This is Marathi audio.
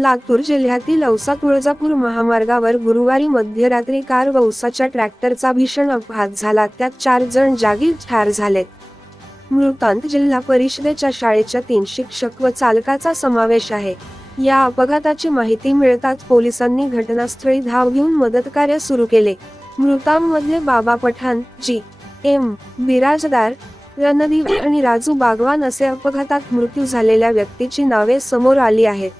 लातूर जिल्ह्यातील औसा तुळजापूर महामार्गावर गुरुवारी मध्यरात्री कार व ऊसाच्या ट्रॅक्टरचा भीषण अपघात झाला, त्यात 4 जण जागीच ठार झालेत. मृतांत जिल्हा परिषदेच्या शाळेच्या 3 शिक्षक व चालकाचा समावेश आहे. या अपघाताची माहिती मिळताच पोलिसांनी घटनास्थळी धाव घेऊन मदतकार्य सुरू केले. मृतांमध्ये बाबा पठाण, जी.एम. बिराजदार, रणदीप आणि राजू बागवान असे अपघातात मृत्यू झालेल्या व्यक्तीची नावे समोर आली आहेत.